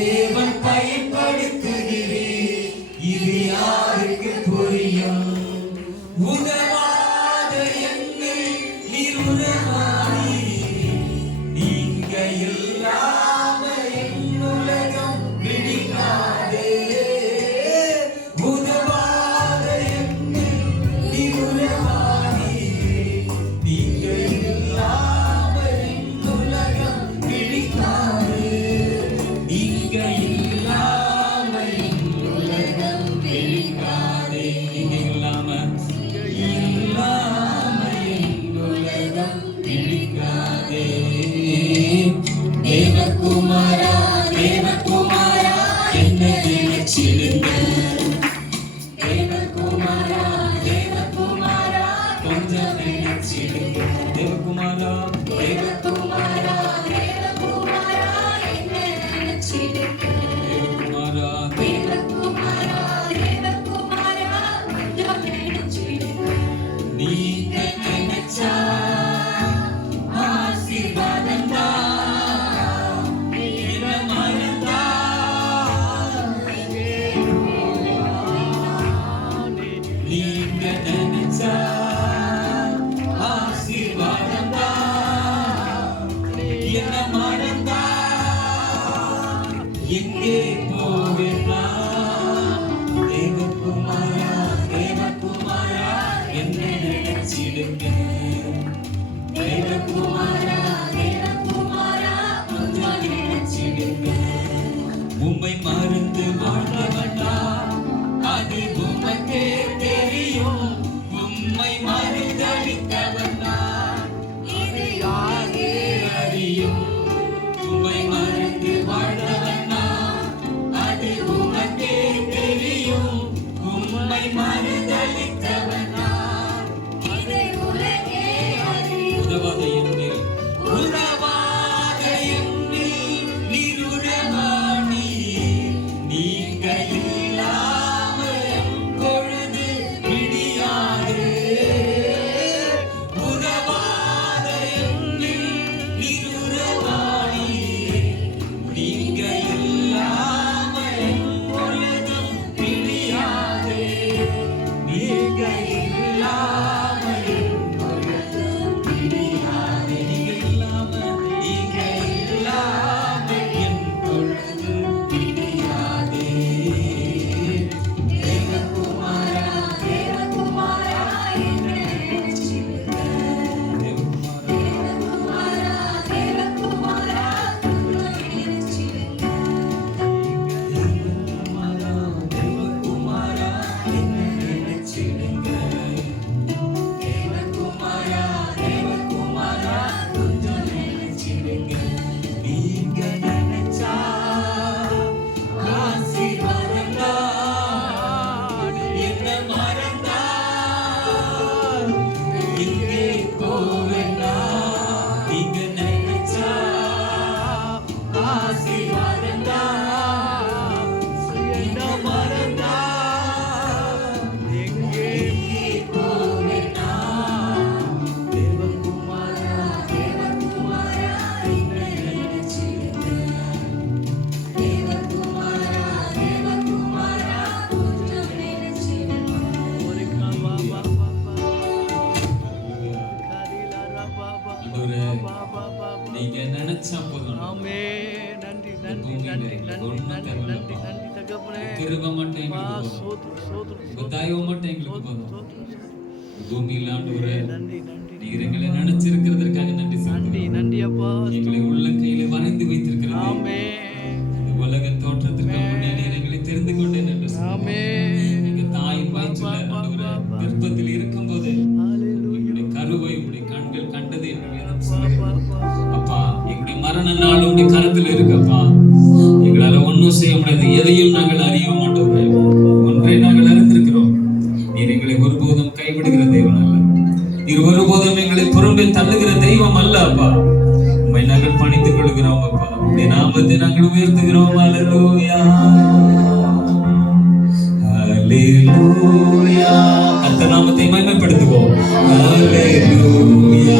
தேவன் பயன்படுத்துகிறேன் இது யாருக்கு புரியும்? உதவி தேவகுமாரா தேவகுமாரா என்ன நினைச்சிடுங்க தேவகுமாரா தேவகுமாரா கொஞ்சம் நினைச்சிடுங்க தேவகுமாரா தேவகுமாரா தேவகுமாரா நீங்க நினைச்சா மறந்தா எங்கே போவேனா தேவகுமாரா தேவகுமாரா என்ன நினைச்சிடுங்க. தேவகுமாரா தேவகுமாரா நன்றி நன்றி நன்றி நன்றி நன்றி நன்றி தகப்பனே. கிருபை மட்டும் ஆ, எங்களுக்கு போதும். சோத்ரு சோத்ரு உங்க தயவு மட்டும் எங்களுக்கு போதும். சோத்ரு பூமியில் ஆண்டவரே நன்றி நன்றி நீர் எங்களை நினைச்சிருக்கிறதற்காக நன்றி நன்றி செலுத்துகிறோம். நன்றி அப்பா எங்களை உள்ள கையில வரைந்து வைத்திருக்கிறது ஆமே. உலக தோற்றத்திற்கு முன்னே நீர் எங்களை தெரிந்து கொண்டேன் என்று. ஆமே. எங்க தாயின் வயிற்றுல ஆண்டவரே கர்ப்பத்தில் இருக்கும்போது கருவை உங்களுடைய கண்கள் கண்டது என்று வேதம் சொல்லுகிறது. அப்பா எங்களுடைய மரண நாள் உங்களுடைய கரத்தில் இருக்கப்பா எங்களால செய்ய முடியாது. எதையும் நாங்கள் அறிய மாட்டோம் ஒன்றை நாங்கள் அறிந்திருக்கிறோம். நீர் எங்களை ஒருபோதும் கைவிடுகிற தெய்வம் அல்ல. நீர் ஒருபோதும் எங்களை புறம்பே தள்ளுகிற தெய்வம் அல்ல அப்பா. உண்மை நாங்கள் பணித்துக் கொள்கிறோம் அப்பா. உடைய நாமத்தை நாங்கள் உயர்த்துகிறோம். அல்லேலூயா அல்லேலூயா அந்த நாமத்தை மகிமைப்படுத்துவோம். அலலூயா